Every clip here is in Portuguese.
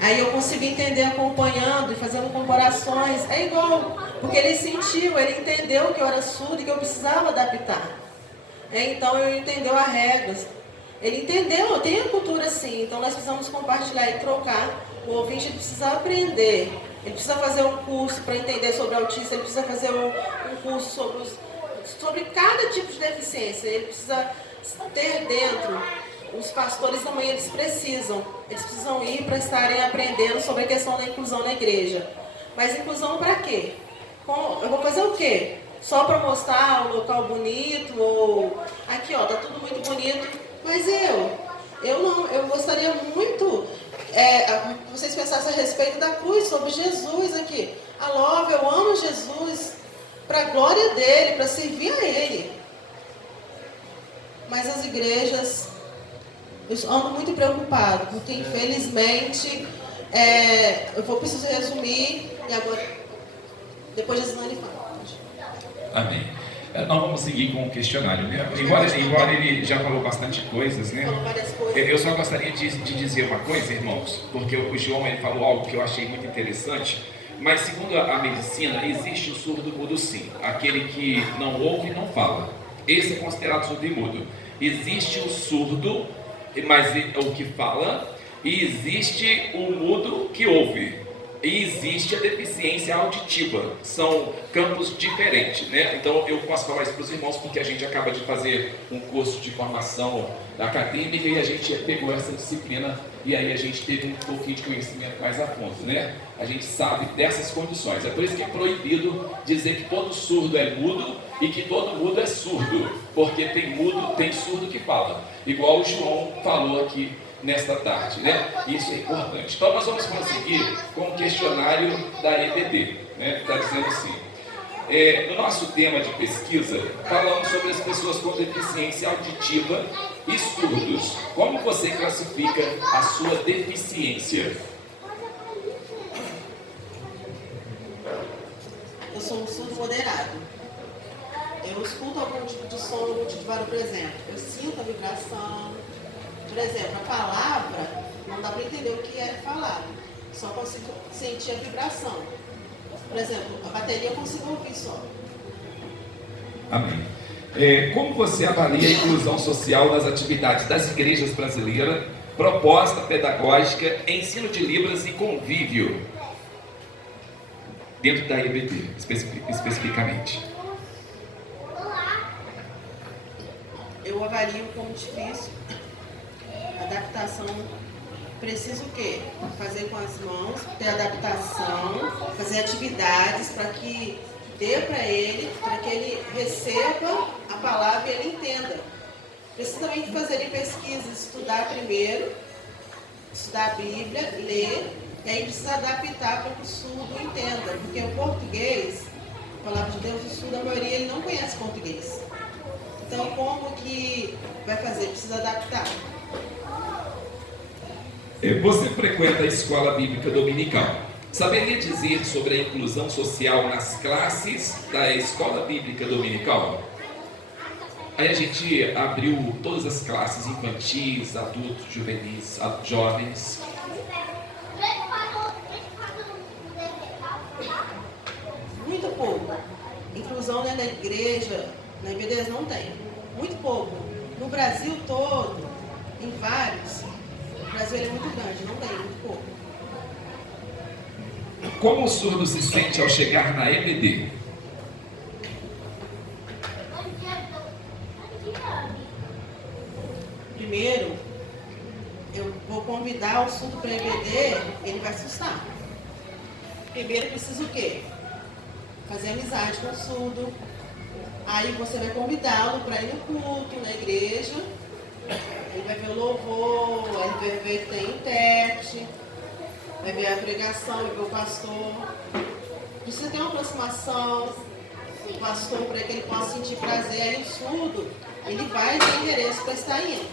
Aí eu consigo entender acompanhando e fazendo comparações. É igual, porque ele sentiu, ele entendeu que eu era surdo e que eu precisava adaptar. Então ele entendeu as regras. Ele entendeu, tem a cultura assim, então nós precisamos compartilhar e trocar. O ouvinte ele precisa aprender, ele precisa fazer um curso para entender sobre autismo, ele precisa fazer um curso sobre cada tipo de deficiência, ele precisa ter dentro. Os pastores também eles precisam ir para estarem aprendendo sobre a questão da inclusão na igreja. Mas inclusão para quê? Eu vou fazer o quê? Só para mostrar o local bonito, ou aqui ó, tá tudo muito bonito, mas eu não, eu gostaria muito que vocês pensassem a respeito da cruz, sobre Jesus aqui. A Love, eu amo Jesus, para a glória dele, para servir a ele. Mas as igrejas, eu ando muito preocupado, porque infelizmente, eu preciso resumir, e agora, depois a Zinane fala. Amém. Nós vamos seguir com o questionário, né? Embora ele já falou bastante coisas, né? Eu só gostaria de dizer uma coisa, irmãos, porque o João ele falou algo que eu achei muito interessante. Mas segundo a medicina, existe o surdo mudo sim, aquele que não ouve e não fala. Esse é considerado surdo e mudo. Existe o surdo, mas o que fala, e existe o mudo que ouve. E existe a deficiência auditiva, são campos diferentes, né? Então eu posso falar isso para os irmãos porque a gente acaba de fazer um curso de formação acadêmica e a gente pegou essa disciplina e aí a gente teve um pouquinho de conhecimento mais a fundo, né? A gente sabe dessas condições, é por isso que é proibido dizer que todo surdo é mudo e que todo mudo é surdo, porque tem surdo que fala, igual o João falou aqui nesta tarde, né? Isso é importante. Então nós vamos prosseguir com o questionário da EBD, né? Está dizendo assim, no nosso tema de pesquisa, falamos sobre as pessoas com deficiência auditiva e surdos. Como você classifica a sua deficiência? Eu sou um surdo moderado. Eu escuto algum tipo de som no cultivar, por exemplo. Eu sinto a vibração. Por exemplo, a palavra, não dá para entender o que é falado. Só consigo sentir a vibração. Por exemplo, a bateria eu consigo ouvir só. Amém. Como você avalia a inclusão social nas atividades das igrejas brasileiras, proposta pedagógica, ensino de Libras e convívio? Dentro da EBD, especificamente. Eu avalio como difícil. Adaptação, preciso o quê? Fazer com as mãos, ter adaptação, fazer atividades para que dê para ele, para que ele receba a palavra e ele entenda. Preciso também fazer pesquisas, estudar primeiro, estudar a Bíblia, ler, e aí precisa adaptar para que o surdo entenda, porque o português, a palavra de Deus, o surdo, a maioria ele não conhece português. Então como que vai fazer? Precisa adaptar. Você frequenta a escola bíblica dominical. Saberia dizer sobre a inclusão social nas classes da escola bíblica dominical? Aí a gente abriu todas as classes, infantis, adultos, juvenis, jovens. Muito pouco. Inclusão dentro da igreja, na IBDs não tem. Muito pouco. No Brasil todo, em vários, o Brasil é muito grande, não tem, muito pouco. Como o surdo se sente ao chegar na EBD? Primeiro, eu vou convidar o surdo para a EBD, ele vai assustar. Primeiro, preciso o quê? Fazer amizade com o surdo. Aí você vai convidá-lo para ir no culto, na igreja. Ele vai ver o louvor, ele vai ver que tem intérprete, vai ver a pregação, vai ver o pastor. Precisa ter uma aproximação com o pastor para que ele possa sentir prazer. Aí o surdo, ele vai ter interesse para estar indo.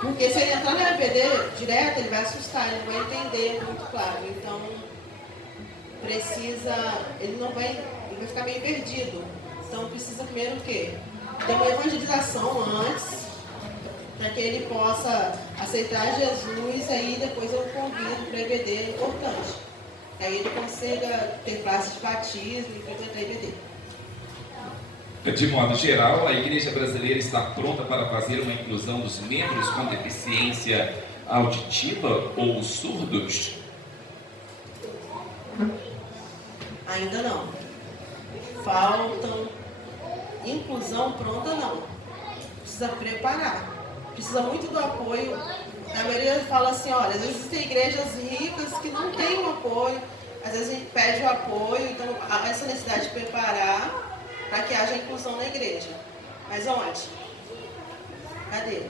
Porque se ele entrar na EBD direto, ele vai assustar, ele não vai entender muito claro. Então, ele vai ficar meio perdido. Então precisa primeiro o quê? Ter uma evangelização antes, que ele possa aceitar Jesus, aí depois eu convido para EBD, é importante. Aí ele consiga ter classe de batismo e frequentar EBD. De modo geral, a igreja brasileira está pronta para fazer uma inclusão dos membros com deficiência auditiva ou surdos? Ainda não. Faltam. Inclusão pronta não. Precisa preparar. Precisa muito do apoio. A maioria fala assim, olha, às vezes existem igrejas ricas que não têm um apoio, às vezes a gente pede o apoio, então há essa necessidade de preparar para que haja inclusão na igreja. Mas onde? Cadê?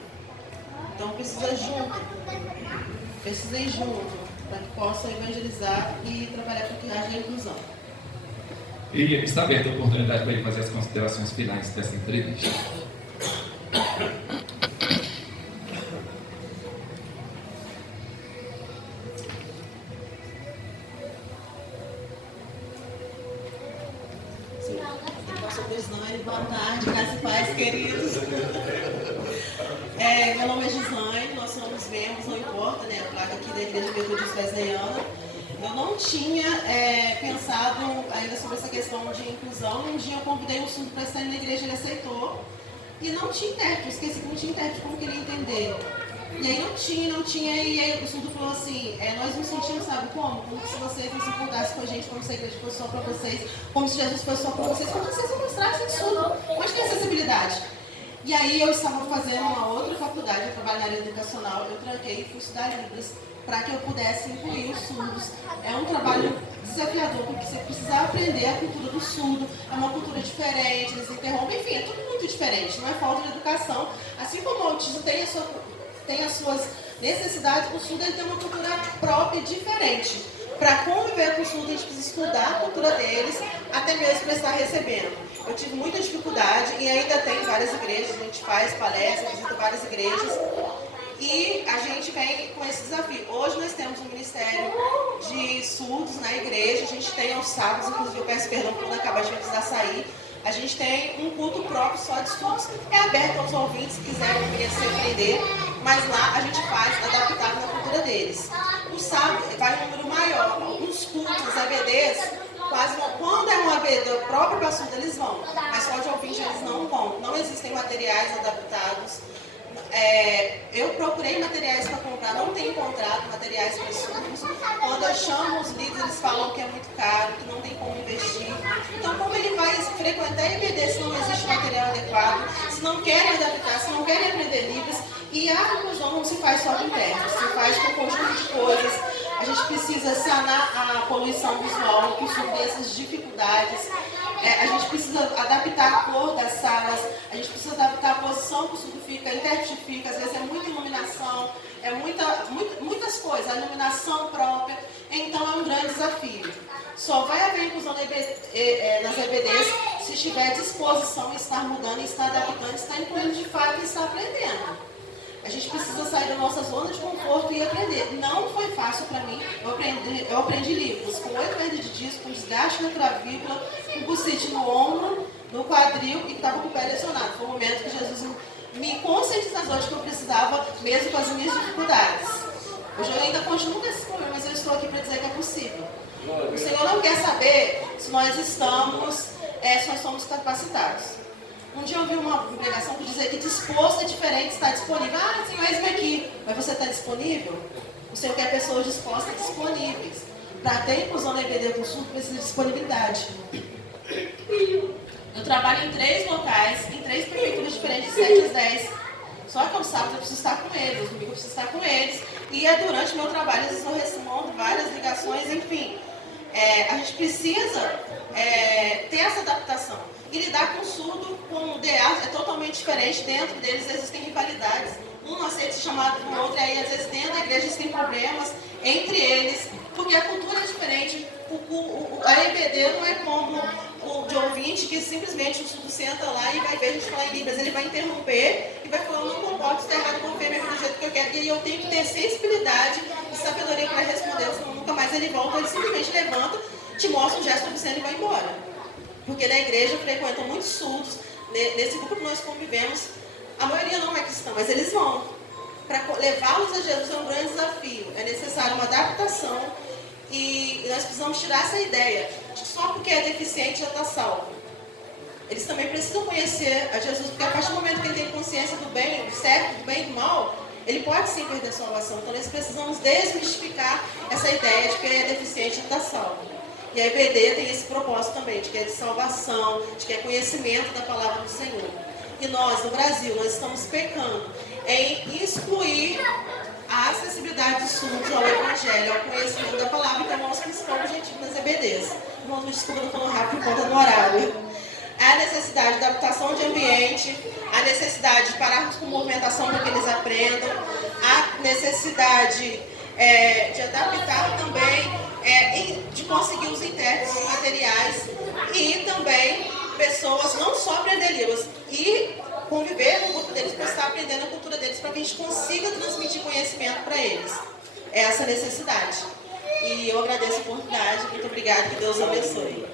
Então precisa junto. Precisa ir junto para que possa evangelizar e trabalhar para que haja inclusão. E está aberta a oportunidade para ele fazer as considerações finais dessa entrevista. Boa tarde, graças e paz, queridos. Meu nome é Gislaine, nós somos membros, não importa, né? A placa aqui da Igreja Metodista Wesleyana. Eu não tinha pensado ainda sobre essa questão de inclusão. Um dia eu convidei um surdo para estar na igreja, ele aceitou. E não tinha intérprete, esqueci que não tinha intérprete, como que ele ia entender? E aí não tinha, e aí o surdo falou assim, nós nos sentimos, sabe como? Como se vocês não se importassem com a gente, como se a igreja fosse só para vocês, como se Jesus fosse só para vocês, como se vocês não mostrassem surdo. Onde tem acessibilidade? E aí eu estava fazendo uma outra faculdade, eu trabalho na área educacional, eu tranquei e fui estudar Libras para que eu pudesse incluir os surdos. É um trabalho desafiador, porque você precisa aprender a cultura do surdo, é uma cultura diferente, eles interrompem, enfim, é tudo muito diferente, não é falta de educação. Assim como o autismo tem as suas necessidades, o surdo ele tem uma cultura própria e diferente. Para conviver com o surdo, a gente precisa estudar a cultura deles, até mesmo para estar recebendo. Eu tive muita dificuldade e ainda tem várias igrejas, a gente faz palestras, visita várias igrejas e a gente vem com esse desafio. Hoje nós temos um ministério de surdos na igreja, a gente tem aos sábados, inclusive eu peço perdão por quando acabar de precisar sair, a gente tem um culto próprio só de surdos, é aberto aos ouvintes que quiserem vir se aprender, mas lá a gente faz adaptado na cultura deles. O sábado vai um número maior, alguns cultos, EBDs, quase não, quando é um ABD próprio para surdo eles vão, mas só de ouvinte eles não vão, não existem materiais adaptados. Eu procurei materiais para comprar, não tenho encontrado materiais para surdos. Quando eu chamo os líderes, eles falam que é muito caro, que não tem como investir. Então, como ele vai frequentar EBD se não existe material adequado, se não querem adaptar, se não querem aprender livros? E a inclusão não se faz só com intérprete, se faz com um conjunto de coisas. A gente precisa sanar a poluição visual, que o surdo tem essas dificuldades. A gente precisa adaptar a cor das salas, a gente precisa adaptar a posição que o surdo fica, intérprete fica, às vezes é muita iluminação, muitas coisas, a iluminação própria, então é um grande desafio. Só vai haver inclusão nas EBDs se estiver disposição em estar mudando, em estar adaptando, estar incluindo de fato e estar aprendendo. A gente precisa sair da nossa zona de conforto e aprender. Não foi fácil para mim. Eu aprendi livros com 8 meses de disco, com desgaste na clavícula, com bucite no ombro, no quadril e estava com o pé lesionado. Foi o momento que Jesus me conscientizou de que eu precisava, mesmo com as minhas dificuldades. Hoje eu ainda continuo com esses problemas, mas eu estou aqui para dizer que é possível. O Senhor não quer saber se nós somos capacitados. Um dia eu vi uma pregação que dizia que disposto é diferente, está disponível. Ah, Senhor, eis-me aqui. Mas você está disponível? O Senhor quer pessoas dispostas e disponíveis. Para ter inclusão na EBD com surdo, precisa de disponibilidade. Eu trabalho em 3 locais, em 3 prefeituras diferentes, de 7 às 10. Só que aos sábados eu preciso estar com eles, os domingos eu preciso estar com eles. E durante o meu trabalho, às vezes eu respondo várias ligações, enfim. A gente precisa ter essa adaptação. E lidar com o surdo, com o DA, é totalmente diferente. Dentro deles existem rivalidades. Um não aceita ser chamado do outro, e aí às vezes dentro da igreja existem problemas entre eles, porque a cultura é diferente. A EBD não é como o de ouvinte, que simplesmente o surdo senta lá e vai ver a gente falar em Libras. Ele vai interromper e vai falar, não concordo, está errado, vou ver minha vida do jeito que eu quero. E aí eu tenho que ter sensibilidade e sabedoria para responder, senão nunca mais ele volta, ele simplesmente levanta, te mostra um gesto obsceno e vai embora. Porque na igreja frequentam muitos surdos, nesse grupo que nós convivemos, a maioria não é cristã, mas eles vão. para levá-los a Jesus é um grande desafio. É necessário uma adaptação e nós precisamos tirar essa ideia de que só porque é deficiente já está salvo. Eles também precisam conhecer a Jesus, porque a partir do momento que ele tem consciência do bem, do certo, do bem e do mal, ele pode sim perder a salvação. Então nós precisamos desmistificar essa ideia de que ele é deficiente já está salvo. E a EBD tem esse propósito também, de que é de salvação, de que é conhecimento da palavra do Senhor. E nós, no Brasil, nós estamos pecando em excluir a acessibilidade dos surdos ao Evangelho, ao conhecimento da palavra, que é o nosso principal objetivo nas EBDs. Irmãos, me desculpa, eu estou falando rápido por conta do horário. A necessidade de adaptação de ambiente, a necessidade de pararmos com movimentação para que eles aprendam, a necessidade de adaptar também, de conseguir os intérpretes materiais e também pessoas não só aprender línguas e conviver no grupo deles para estar aprendendo a cultura deles, para que a gente consiga transmitir conhecimento para eles. É essa necessidade. E eu agradeço a oportunidade, muito obrigada, que Deus abençoe.